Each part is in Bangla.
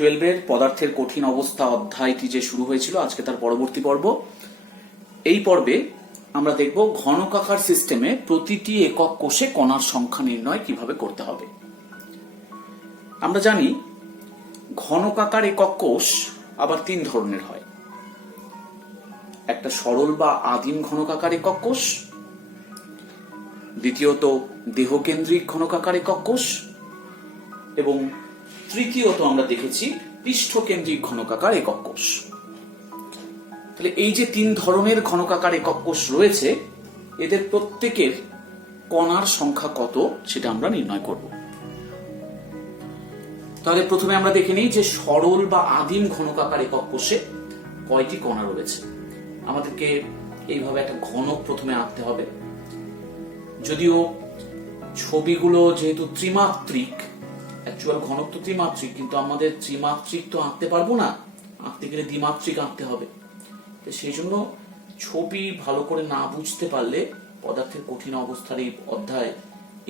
12-এর পদার্থের কঠিন অবস্থা অধ্যায়টি যে শুরু হয়েছিল, আজকে তার পরবর্তী পর্ব। এই পর্বে আমরা দেখব ঘনকাকার সিস্টেমে প্রতিটি একক কোষে কণার সংখ্যা নির্ণয় কিভাবে করতে হবে। আমরা জানি ঘনকাকার একক কোষ আবার 3 ধরনের হয়। একটা সরল বা আদিম ঘনকাকার একক কোষ, দ্বিতীয়ত দেহকেন্দ্রিক ঘনকাকার একক কোষ, এবং তৃতীয়ত আমরা দেখেছি পৃষ্ঠকেন্দ্রিক ঘনকাকার একক কোষ। তাহলে এই যে 3 ধরনের ঘনকাকার একক কোষ রয়েছে, এদের প্রত্যেকের কণার সংখ্যা কত সেটা আমরা নির্ণয় করব। তাহলে প্রথমে আমরা দেখে নিই যে সরল বা আদিম ঘনকাকার একক কোষে কয়টি কণা রয়েছে। আমাদেরকে এইভাবে একটা ঘনক প্রথমে আঁকতে হবে। যদিও ছবিগুলো যেহেতু ত্রিমাত্রিক, অ্যাকচুয়াল ঘনক তো ত্রিমাত্রিক, কিন্তু আমাদের ত্রিমাত্রিক তো আঁকতে পারবো না, আঁকতে গেলে দ্বিমাত্রিক আঁকতে হবে। সেই জন্য ছবি ভালো করে না বুঝতে পারলে পদার্থের কঠিন অবস্থার এই অধ্যায়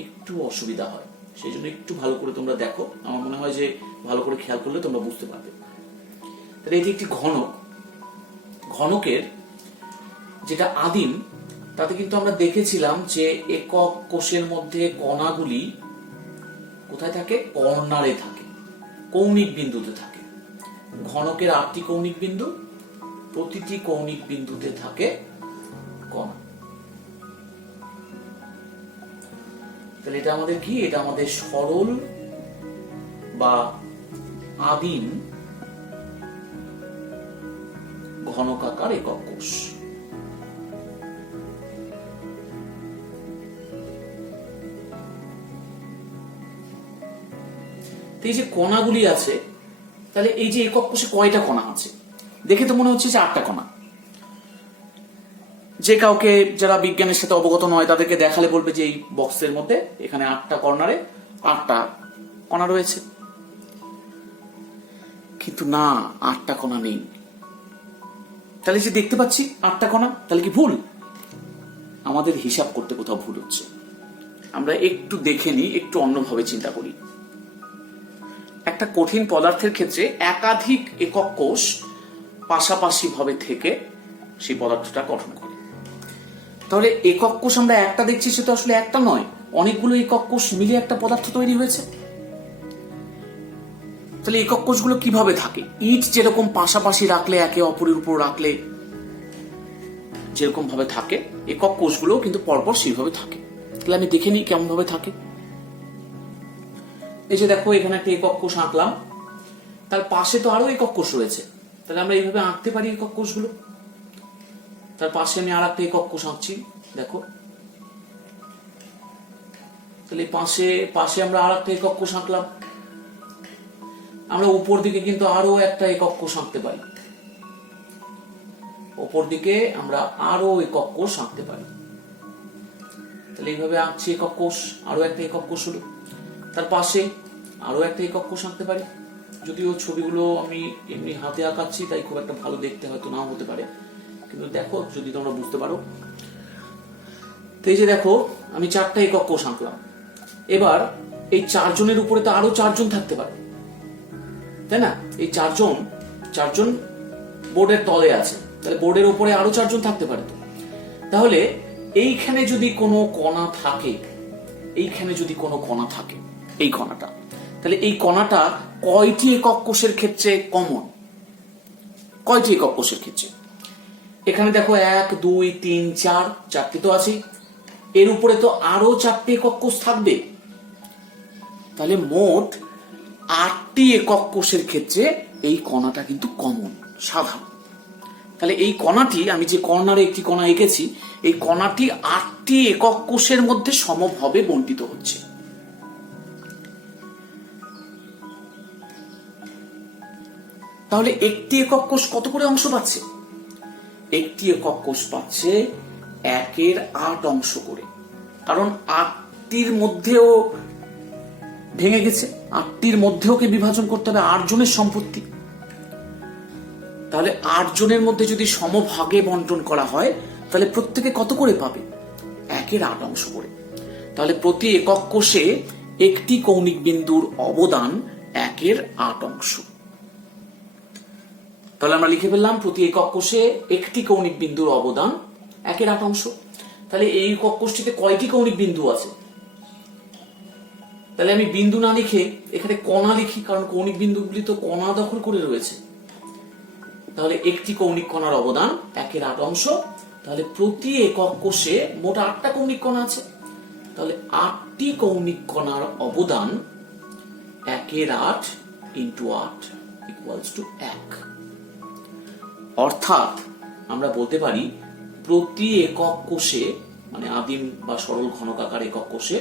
একটু অসুবিধা হয়। সেই জন্য একটু ভালো করে তোমরা দেখো, আমার মনে হয় যে ভালো করে খেয়াল করলে তোমরা বুঝতে পারবে। তাহলে এটি একটি ঘনক। ঘনকের যেটা আদিম, তাতে কিন্তু আমরা দেখেছিলাম যে একক কোষের মধ্যে কণাগুলি কোথায় থাকে? কর্নারে থাকে, কৌণিক বিন্দুতে থাকে। ঘনকের 8টি কৌণিক বিন্দু, প্রতিটি কৌণিক বিন্দুতে থাকে কণা। তাহলে এটা আমাদের কি? এটা আমাদের সরল বা আদিম ঘনকাকার একক কোষ। এই যে কণাগুলি আছে, তাহলে এই যে একক কোষে কয়টা কণা আছে? দেখে তো মনে হচ্ছে যে 8টা কণা। যে কাউকে যারা বিজ্ঞানের সাথে অবগত নয় তাদেরকে দেখালে বলবে যে এই বক্সের মধ্যে এখানে 8টা কর্নারে 8টা কণা রয়েছে, কিন্তু না, 8টা কণা নেই। তাহলে যে দেখতে পাচ্ছি 8টা কণা, তাহলে কি ভুল? আমাদের হিসাব করতে কোথাও ভুল হচ্ছে। আমরা একটু দেখে নিই, একটু অন্যভাবে চিন্তা করি। একটা কঠিন পদার্থের ক্ষেত্রে একাধিক একক কোষ পাশাপাশি ভাবে থেকে সেই পদার্থটা গঠন করে। তাহলে একক কোষ আমরা একটা দেখছি, সেটা আসলে একটা নয়, অনেকগুলো একক কোষ মিলে একটা পদার্থ তৈরি হয়েছে। তাহলে একক কোষগুলো কিভাবে থাকে? ইট যেরকম পাশাপাশি রাখলে, একে অপরের উপর রাখলে যেরকম ভাবে থাকে, একক কোষগুলো কিন্তু পরপর সেইভাবে থাকে। তাহলে আমি দেখে নিই কেমন ভাবে থাকে। এই যে দেখো, এখানে একটা একক কোষ আঁকলাম, তার পাশে তো আরো একক কোষ রয়েছে। তাহলে আমরা এইভাবে আঁকতে পারি একক কোষগুলো। তার পাশে আমি আর একটা একক কোষ আঁকছি, দেখো। তাহলে পাশে পাশে আমরা আর একটা একক কোষ আঁকলাম। আমরা উপর দিকে কিন্তু আরো একটা একক কোষ আঁকতে পারি। উপর দিকে আমরা আরো একক কোষ আঁকতে পারি। তাহলে এইভাবে আঁকছি একক কোষ, আরো একটা একক কোষ হলো। তার পাশে আরো একটা একক কোষ আঁকতে পারি। যদিও ছবিগুলো আমি এমনি হাতে আঁকাচ্ছি, তাই খুব একটা ভালো দেখতে হয়তো নাও হতে পারে, কিন্তু দেখো যদি তোমরা বুঝতে পারো। তো এই যে দেখো, আমি 4টা একক কোষ আঁকলাম। এবার এই 4 জনের উপরে তো আরো 4 জন থাকতে পারে, তাই না? এই 4 জন বোর্ডের তলে আছে, তাহলে বোর্ডের উপরে আরো 4 জন থাকতে পারে। তাহলে এইখানে যদি কোনো কণা থাকে, এইখানে যদি কোনো কণা থাকে, এই কণাটা, তাহলে এই কণাটা কয়টি একক কোষের ক্ষেত্রে কমন? কয়টি একক কোষের ক্ষেত্রে? এখানে দেখো 1 2 3 4, 4টি তো আছে। এর উপরে তো আরো 4টি একক কোষ থাকবে। তাহলে মোট 8টি একক কোষের ক্ষেত্রে এই কণাটা কিন্তু কমন, সাধারণ। তাহলে এই কণাটি, আমি যে কর্নারে একটি কণা এঁকেছি, এই কণাটি 8টি একক কোষের মধ্যে সমভাবে বণ্টিত হচ্ছে। তাহলে একটি একক কোষ কত করে অংশ পাচ্ছে? একটি একক কোষ পাচ্ছে 1/8 অংশ করে, কারণ 8টির মধ্যেও ভেঙে গেছে, 8টির মধ্যেও কে বিভাজন করতে হবে, 8 জনের সম্পত্তি। তাহলে 8 জনের মধ্যে যদি সমভাগে বন্টন করা হয়, তাহলে প্রত্যেকে কত করে পাবে? 1/8 অংশ করে। তাহলে প্রতি একক কোষে একটি কৌণিক বিন্দুর অবদান 1/8 অংশ। তাহলে আমরা লিখে ফেললাম প্রতি একক কোষে একটি কৌণিক বিন্দুর অবদান 1/8। তাহলে এই একক কোষটিতে কয়টি কৌণিক বিন্দু আছে? তাহলে আমি বিন্দু না লিখে এখানে কণা লিখি, কারণ কৌণিক বিন্দুগুলি তো কণা দখল করে রয়েছে। তাহলে একটি কৌণিক কণার অবদান 1/8। তাহলে প্রতি একক কোষে মোট 8টা কৌণিক কণা আছে। তাহলে 8টি কৌণিক কণার অবদান 1/8 × 8 = 1। অর্থাৎ আমরা বলতে পারি প্রতি একক কোষে, মানে আদিম বা সরল ঘনকাকার একক কোষে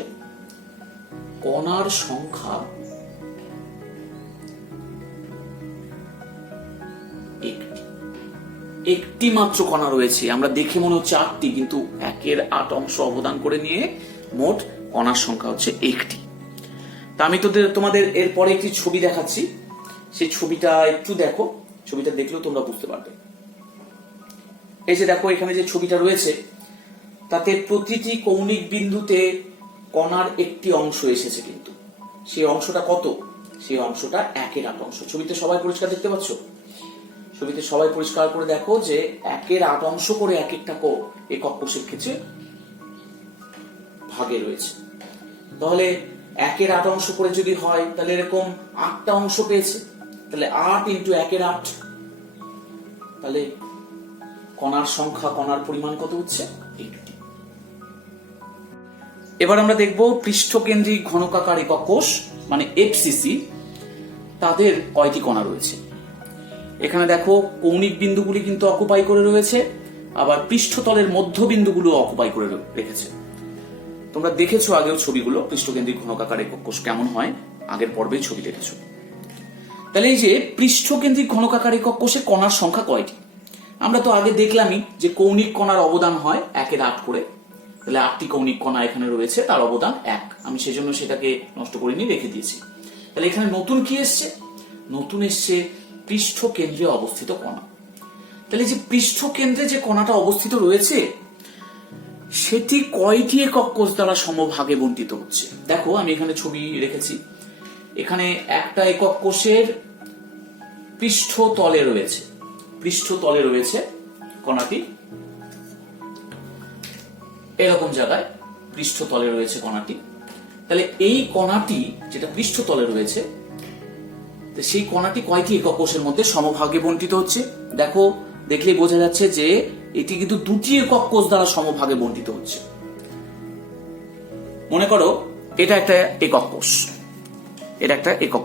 কণার সংখ্যা একটি মাত্র কণা রয়েছে। আমরা দেখে মনে হচ্ছে 8টি, কিন্তু 1/8 অংশ অবদান করে নিয়ে মোট কণার সংখ্যা হচ্ছে একটি। তা আমি তোমাদের এরপরে একটি ছবি দেখাচ্ছি, সেই ছবিটা একটু দেখো। ছবিটা দেখলেও তোমরা বুঝতে পারবে। এই যে দেখো, এখানে যে ছবিটা রয়েছে তাতে প্রতিটি কৌণিক বিন্দুতে কণার একটি অংশ এসেছে, কিন্তু সেই অংশটা কত? সেই অংশটা 1/8 অংশ। ছবিতে সবাই পরিষ্কার দেখতে পাচ্ছ? ছবিতে সবাই পরিষ্কার করে দেখো যে 1/8 অংশ করে এক একটা একক কোষের ক্ষেত্রে ভাগে রয়েছে। তাহলে 1/8 অংশ করে যদি হয় তাহলে এরকম 8টা অংশ পেয়েছে। তাহলে 8 × 1/8, তাহলে কণার সংখ্যা, কণার পরিমাণ কত হচ্ছে? একটি। এবার আমরা দেখব পৃষ্ঠকেন্দ্রিক ঘনকাকার একক কোষ মানে এফসিসি, তাদের কয়টি কণা রয়েছে। এখানে দেখো কৌণিক বিন্দুগুলি কিন্তু অকুপাই করে রয়েছে, আবার পৃষ্ঠতলের মধ্যবিন্দুগুলো অকুপাই করে রেখেছে। তোমরা দেখেছো আগেও ছবিগুলো, পৃষ্ঠকেন্দ্রিক ঘনকাকার একক কোষ কেমন হয়, আগের পর্বেই ছবি দেখেছো। তাহলে এই যে পৃষ্ঠকেন্দ্রিক ঘনকাকার একক কোষে কণার সংখ্যা কয়টি? আমরা তো আগে দেখলামই যে কৌণিক কণার অবদান হয় 1/8 করে। তাহলে 8টি কৌণিক কণা এখানে রয়েছে, তার অবদান 1। আমি সেজন্য সেটাকে নষ্ট করিনি, রেখে দিয়েছি। তাহলে এখানে নতুন কি এসছে? নতুন এসছে পৃষ্ঠকেন্দ্রে অবস্থিত কণা। তাহলে যে পৃষ্ঠকেন্দ্রে যে কণাটা অবস্থিত রয়েছে সেটি কয়টি একক কোষ দ্বারা সমভাগে বণ্টিত হচ্ছে? দেখো আমি এখানে ছবি রেখেছি। এখানে একটা একক কোষের পৃষ্ঠতলে রয়েছে কণাটি, এরকম জায়গায় পৃষ্ঠতলে রয়েছে কণাটি। তাহলে এই কণাটি যেটা পৃষ্ঠতলে রয়েছে, সেই কণাটি কয়টি একক কোষের মধ্যে সমভাগে বণ্টিত হচ্ছে? দেখো, দেখলেই বোঝা যাচ্ছে যে এটি কিন্তু 2টি একক কোষ দ্বারা সমভাগে বণ্টিত হচ্ছে। মনে করো এটা একটা একক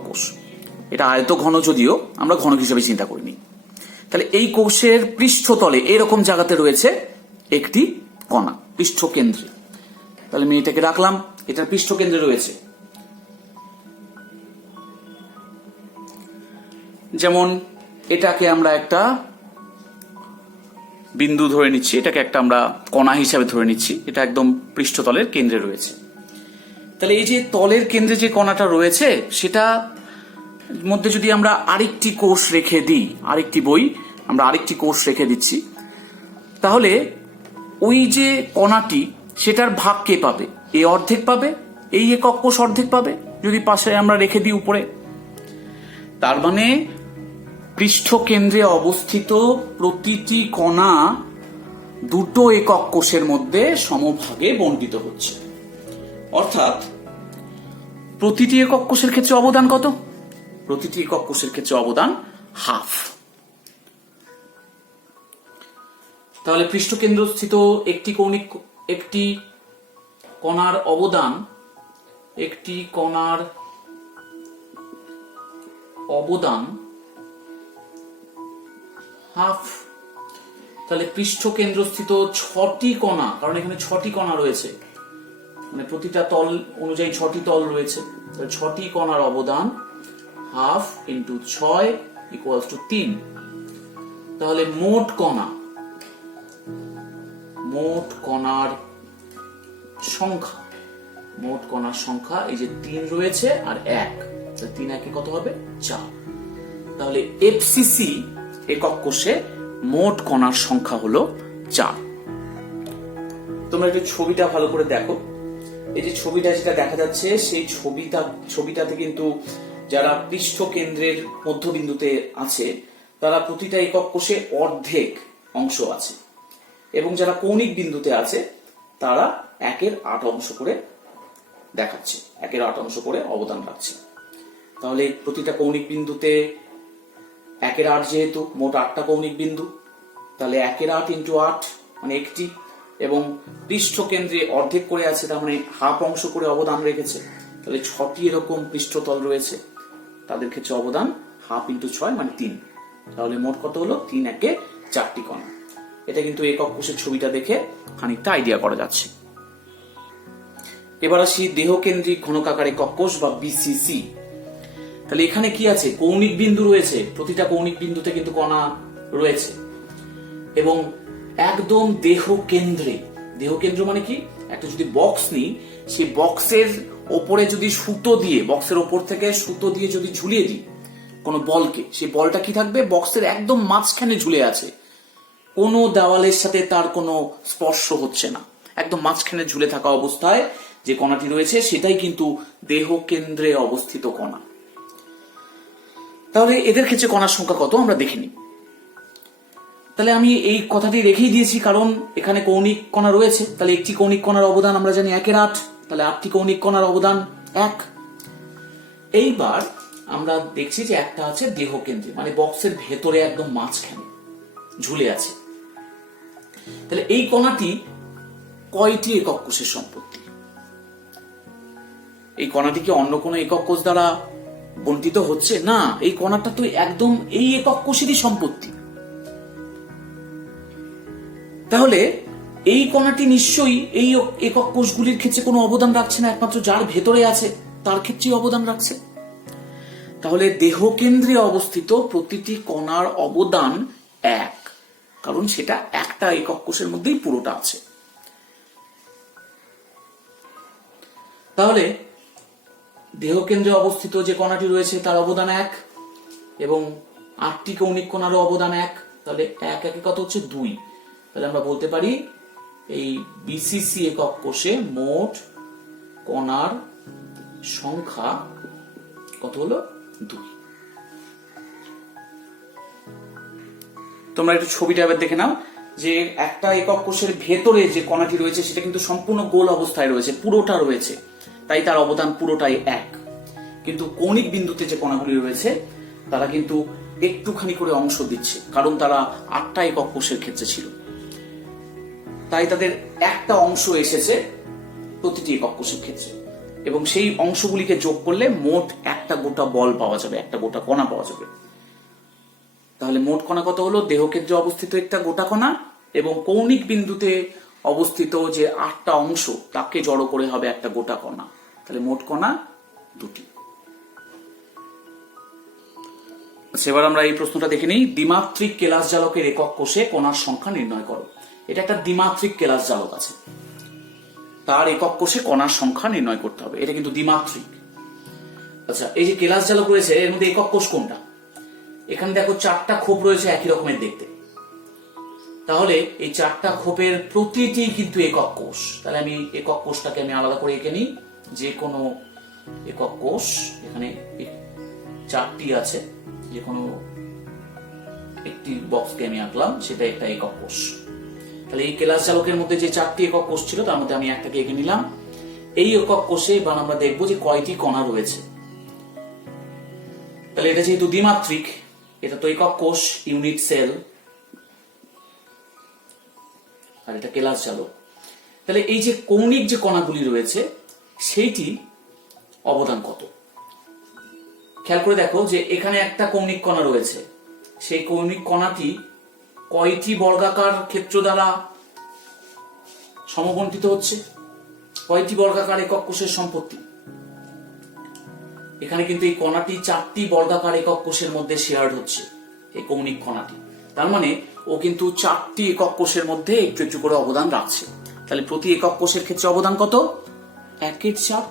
কোষ, এটা আয়ত ঘন, যদিও আমরা ঘনক হিসেবে চিন্তা করিনি। তাহলে এই কোষের পৃষ্ঠতলে এরকম জায়গাতে রয়েছে একটি কণা পৃষ্ঠকেন্দ্রে। তাহলে আমি এটাকে রাখলাম, এটার পৃষ্ঠকেন্দ্রে রয়েছে। যেমন এটাকে আমরা একটা বিন্দু ধরে নিচ্ছি, এটাকে একটা আমরা কণা হিসাবে ধরে নিচ্ছি, এটা একদম পৃষ্ঠতলের কেন্দ্রে রয়েছে। তাহলে এই যে তলের কেন্দ্রে যে কণাটা রয়েছে সেটা মধ্যে যদি আমরা আরেকটি কোষ রেখে দিই, আরেকটি কোষ রেখে দিচ্ছি, তাহলে ওই যে কণাটি সেটার ভাগ কে পাবে? এই অর্ধেক পাবে, এই একক কোষ অর্ধেক পাবে যদি পাশে আমরা রেখে দিই উপরে। তার মানে পৃষ্ঠকেন্দ্রে অবস্থিত প্রতিটি কণা 2টো একক কোষের মধ্যে সমভাগে বণ্টিত হচ্ছে। অর্থাৎ প্রতিটি একক কোষের ক্ষেত্রে অবদান কত? প্রতিটি একক কোষের ক্ষেত্রে অবদান হাফ। তাহলে পৃষ্ঠকেন্দ্রস্থিত একটি কণার অবদান হাফ। তাহলে পৃষ্ঠকেন্দ্রস্থিত 6টি কণা, কারণ এখানে 6টি কণা রয়েছে, মানে প্রতিটা তল অনুযায়ী 6টি তল রয়েছে, 6টি কণার অবদান হাফ × 6 = 3। তাহলে মোট কণার সংখ্যা এই যে 3 রয়েছে আর 1, 3 একে কত হবে? 4। তাহলে এফসিসি একক কোষে মোট কণার সংখ্যা হলো 4। তোমরা একটু ছবিটা ভালো করে দেখো। এই যে ছবিটা যেটা দেখা যাচ্ছে, সেই ছবিটাতে কিন্তু যারা পৃষ্ঠকেন্দ্রের মধ্যবিন্দুতে আছে তারা প্রতিটা একক কোষে অর্ধেক অংশ আছে, এবং যারা কৌণিক বিন্দুতে আছে তারা 1/8 অংশ করে দেখাচ্ছে, 1/8 অংশ করে অবদান রাখছে। তাহলে প্রতিটা কৌণিক বিন্দুতে 1/8, যেহেতু মোট 8টা কৌণিক বিন্দু, তাহলে 1/8 × 8 মানে 1টি, এবং পৃষ্ঠ কেন্দ্রে অর্ধেক করে আছে, তার মানে হাফ অংশ করে অবদান রেখেছে। তাহলে 6টি এরকম পৃষ্ঠতল রয়েছে, তাদের ক্ষেত্রে অবদান হাফ × 6 মানে 3। তাহলে মোট কত হলো? 3 × 4টি কণা। এটা কিন্তু একক কোষের ছবিটা দেখে খানিকটা আইডিয়া করা যাচ্ছে। এবার আসি দেহকেন্দ্রিক ঘনকাকার একক কোষ বা বিসিসি। তাহলে এখানে কি আছে? কৌণিক বিন্দু রয়েছে, প্রতিটা কৌণিক বিন্দুতে কিন্তু কণা রয়েছে, এবং একদম দেহ কেন্দ্র মানে কি? একটা যদি বক্স নিই, সেই বক্সের ওপরে যদি সুতো দিয়ে, বক্সের ওপর থেকে সুতো দিয়ে যদি ঝুলিয়ে দিই কোনো বলকে, সেই বলটা কি থাকবে? বক্সের একদম মাঝখানে ঝুলে আছে, কোনো দেওয়ালের সাথে তার কোনো স্পর্শ হচ্ছে না, একদম মাঝখানে ঝুলে থাকা অবস্থায় যে কণাটি রয়েছে সেটাই কিন্তু দেহ কেন্দ্রে অবস্থিত কণা। তাহলে এদের ক্ষেত্রে কণার সংখ্যা কত আমরা দেখে নিই। তাহলে আমি এই কথাটি রেখেই দিয়েছি, কারণ এখানে কৌণিক কণা রয়েছে। তাহলে একটি কৌণিক কণার অবদান আমরা জানি 1/8, তাহলে 8টি কৌণিক কণার অবদান 1। এইবার আমরা দেখছি যে একটা আছে দেহ কেন্দ্রে, মানে বক্সের ভেতরে একদম মাঝখানে ঝুলে আছে। তাহলে এই কণাটি কয়টি একক কোষের সম্পত্তি? এই কণাটি কি অন্য কোনো একক কোষ দ্বারা বন্টিত হচ্ছে? না, এই কণাটা তো একদম এই একক কোষেরই সম্পত্তি। তাহলে এই কণাটি নিশ্চয়ই এই একক কোষগুলির ক্ষেত্রে কোনো অবদান রাখছে না, একমাত্র যার ভেতরে আছে তার ক্ষেত্রেই অবদান রাখছে। তাহলে দেহ কেন্দ্রে অবস্থিত প্রতিটি কণার অবদান 1, কারণ সেটা একটা একক কোষের মধ্যেই পুরোটা আছে। তাহলে দেহ কেন্দ্রে অবস্থিত যে কণাটি রয়েছে তার অবদান 1, এবং 8টি কৌণিক কণারও অবদান 1। তাহলে 1 1 কত হচ্ছে? 2। তাহলে আমরা বলতে পারি এই বিসিসি একক কোষে মোট কণার সংখ্যা কত হলো? 2। তোমরা একটু ছবিটা এবার দেখে নাও, যে একটা একক কোষের ভেতরে যে কণাটি রয়েছে সেটা কিন্তু সম্পূর্ণ গোল অবস্থায় রয়েছে, পুরোটা রয়েছে, তাই তার অবদান পুরোটাই 1। কিন্তু কৌণিক বিন্দুতে যে কণাগুলি রয়েছে তারা কিন্তু একটুখানি করে অংশ দিচ্ছে, কারণ তারা 8টা একক কোষের ক্ষেত্রে ছিল, তাই তাদের একটা অংশ এসেছে প্রতিটি একক কোষের ক্ষেত্রে, এবং সেই অংশগুলিকে যোগ করলে মোট একটা গোটা বল পাওয়া যাবে, একটা গোটা কণা পাওয়া যাবে। তাহলে মোট কণা কত হলো? দেহ কেন্দ্রে অবস্থিত একটা গোটা কণা, এবং কৌণিক বিন্দুতে অবস্থিত যে 8টা অংশ তাকে জড়ো করে হবে একটা গোটা কণা। তাহলে মোট কণা 2টি। আচ্ছা, এবার আমরা এই প্রশ্নটা দেখে নিই। দ্বিমাত্রিক কেলাস জালকের একক কোষে কণার সংখ্যা নির্ণয় করো। এটা একটা দ্বিমাত্রিক কেলাস জালক আছে, তার একক কোষে কণার সংখ্যা নির্ণয় করতে হবে। এটা কিন্তু দ্বিমাত্রিক। আচ্ছা, এই যে কেলাস জালক রয়েছে এর মধ্যে একক কোষ কোনটা? এখানে দেখো 4টা খোপ রয়েছে একই রকমের দেখতে, তাহলে এই 4টা খোপের প্রতিটি কিন্তু একক কোষ। তাহলে আমি একক কোষটাকে আমি আলাদা করে এঁকে নিই। যে কোনো একক কোষ, এখানে 4টি আছে, যে কোনো একটি বক্সকে আমি আঁকলাম, সেটা একটা একক কোষ। তাহলে এই কেলাস জালকের মধ্যে যে 4টি একক কোষ ছিল তার মধ্যে আমি একটাকে এঁকে নিলাম। এই একক কোষে এবার আমরা দেখবো যে কয়টি কণা রয়েছে। তাহলে এটা যেহেতু দ্বিমাত্রিক, এটা তো একক কোষ, ইউনিট সেল, আর এটা কেলাস জালক। তাহলে এই যে কৌণিক যে কণাগুলি রয়েছে সেইটি অবদান কত? খেয়াল করে দেখো যে এখানে একটা কৌণিক কণা রয়েছে, সেই কৌণিক কণাটি কয়টি বর্গাকার ক্ষেত্র দ্বারা সমবন্টিত হচ্ছে? কয়টি বর্গাকার একক কোষের সম্পত্তি? এখানে কিন্তু এই কণাটি 4টি বর্গাকার একক কোষের মধ্যে শেয়ার্ড হচ্ছে, এই কৌণিক কণাটি। তার মানে ও কিন্তু 4টি একক কোষের মধ্যে একটু একটু করে অবদান রাখছে। তাহলে প্রতি একক কোষের ক্ষেত্রে অবদান কত? 1/4।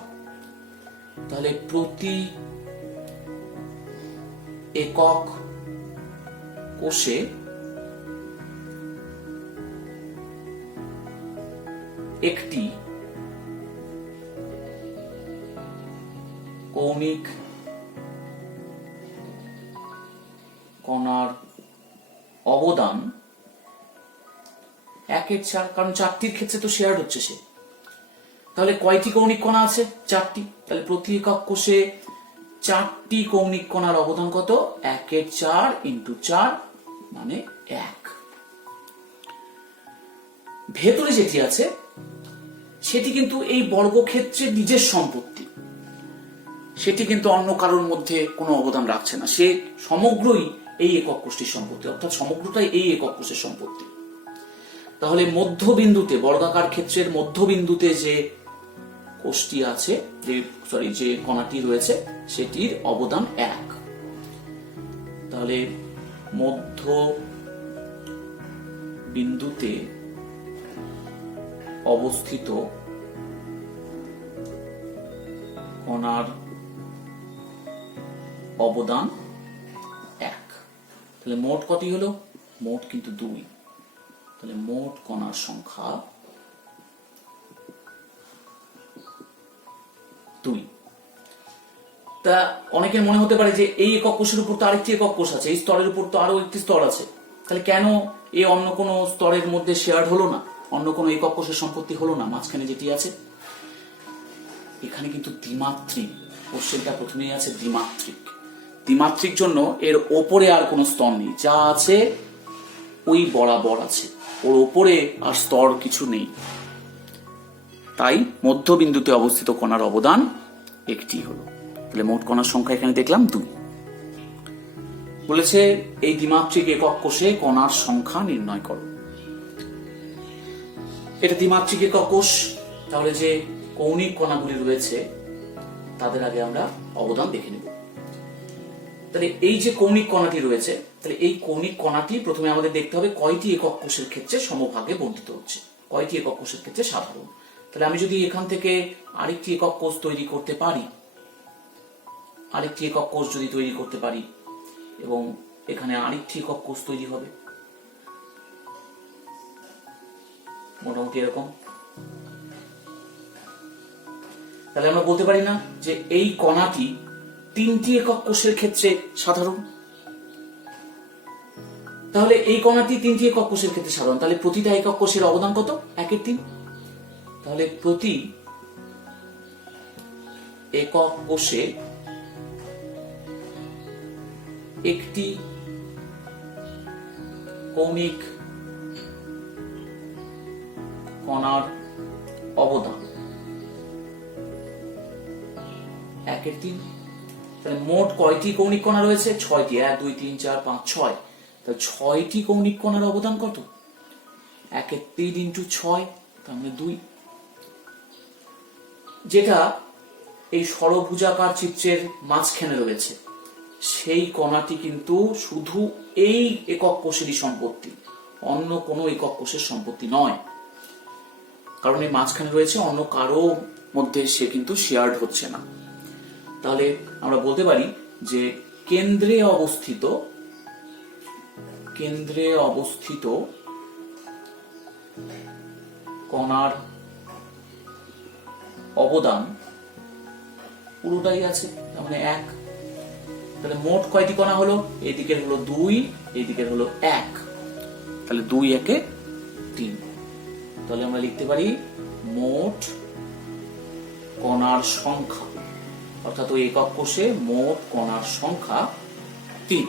তাহলে প্রতি একক কোষে একটি কৌণিক কণার অবদান 1/4, কারণ 4টির ক্ষেত্রে তো শেয়ার হচ্ছে সে। তাহলে কয়টি কৌণিক কণা আছে? 4টি। তাহলে প্রতি একক কোষে 4টি কৌণিক কণার অবদান কত? 1/4 × 4 মানে 1। ভেতরে যেটি আছে সেটি কিন্তু এই বর্গক্ষেত্রের নিজের সম্পত্তি, সেটি কিন্তু অন্য কারোর মধ্যে কোনো অবদান রাখছে না, সে সমগ্রই এই একক কোষটির সম্পত্তি, অর্থাৎ সমগ্রটাই এই একক কোষের সম্পত্তি। তাহলে মধ্যবিন্দুতে, বর্গাকার ক্ষেত্রের মধ্যবিন্দুতে যে কোষটি আছে, যে কণাটি রয়েছে, সেটির অবদান 1। তাহলে মধ্য বিন্দুতে অবস্থিত কণার অবদান 1। তাহলে মোট কটি হলো? মোট কিন্তু 2। তাহলে মোট কণার সংখ্যা 2। তা অনেকের মনে হতে পারে যে এই একক কোষের উপর তো আরেকটি একক কোষ আছে, এই স্তরের উপর তো আরো একটি স্তর আছে, তাহলে কেন এই অন্য কোনো স্তরের মধ্যে শেয়ার হলো না, অন্য কোনো একক কোষের সম্পত্তি হলো না মাঝখানে যেটি আছে? এখানে কিন্তু দ্বিমাত্রিক, কোষেরটা প্রথমেই আছে দ্বিমাত্রিক। দ্বিমাত্রিক জন্য এর ওপরে আর কোনো স্তর নেই, যা আছে ওই বরাবর আছে, ওর ওপরে আর স্তর কিছু নেই। তাই মধ্যবিন্দুতে অবস্থিত কণার অবদান একটি হলো। তাহলে মোট কণার সংখ্যা এখানে দেখলাম 2। বলেছে এই দ্বিমাত্রিক একক কোষে কণার সংখ্যা নির্ণয় করো। এটা দ্বিমাত্রিক একক কোষ, তাহলে যে কৌণিক কণাগুলি রয়েছে তাদের আগে আমরা অবদান দেখে নেব। তাহলে এই যে কৌণিক কণাটি রয়েছে, তাহলে এই কৌণিক কণাটি প্রথমে আমাদের দেখতে হবে কয়টি একক কোষের ক্ষেত্রে সমভাগে বণ্টিত হচ্ছে, কয়টি একক কোষের ক্ষেত্রে সাধারণ। তাহলে আমি যদি এখান থেকে আরেকটি একক কোষ তৈরি করতে পারি, আরেকটি একক কোষ যদি তৈরি করতে পারি এবং এখানে আরেকটি একক কোষ তৈরি হবে মোটামুটি এরকম, তাহলে আমরা বলতে পারি না যে এই কণাটি 3টি একক কোষের ক্ষেত্রে সাধারণ? তাহলে এই কণাটি 3টি একক কোষের ক্ষেত্রে সাধারণ, তাহলে প্রতিটা একক কোষের অবদান কত? 1/3। তাহলে প্রতি একক কোষে একটি কৌণিক কণার অবদান 1/3। তাহলে মোট কয়টি কৌণিক কণা রয়েছে? 6টি। 1 2 3 4 5 6। তাহলে 6টি কৌণিক কণার অবদান কত? 1/3 × 6, তার মানে 2। যেটা এই ষড়ভুজাকার চিত্রের মাঝখানে রয়েছে, সেই কণাটি কিন্তু শুধু এই একক কোষেরই সম্পত্তি, অন্য কোনো একক কোষের সম্পত্তি নয়, কারণ এই মাঝখানে রয়েছে, অন্য কারো মধ্যে সে কিন্তু শেয়ার্ড হচ্ছে না। তাহলে আমরা বলতে পারি যে কেন্দ্রে অবস্থিত কণার অবদান পুরোটাই আছে, তার মানে 1। তাহলে মোট কয়টি কণা হলো? এদিকের হলো 2, এদিকের হলো 1, তাহলে 2 1 3। তাহলে আমরা লিখতে পারি মোট কণার সংখ্যা, অর্থাৎ ওই একক কোষে মোট কণার সংখ্যা 3।